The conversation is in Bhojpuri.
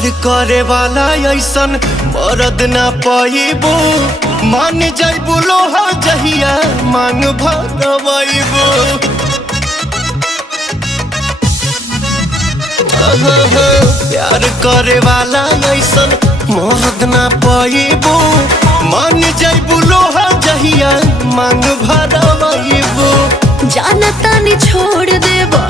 प्यार करे वाला ऐसन मरद ना पाइबो। मान जाइबो लोहा जहिया मांग भरवाइबो। प्यार करे वाला ऐसन मरद ना पाइबो। मान जाइबो लोहा जहिया मांग भरवाइबो। जानता नहीं छोड़ देबो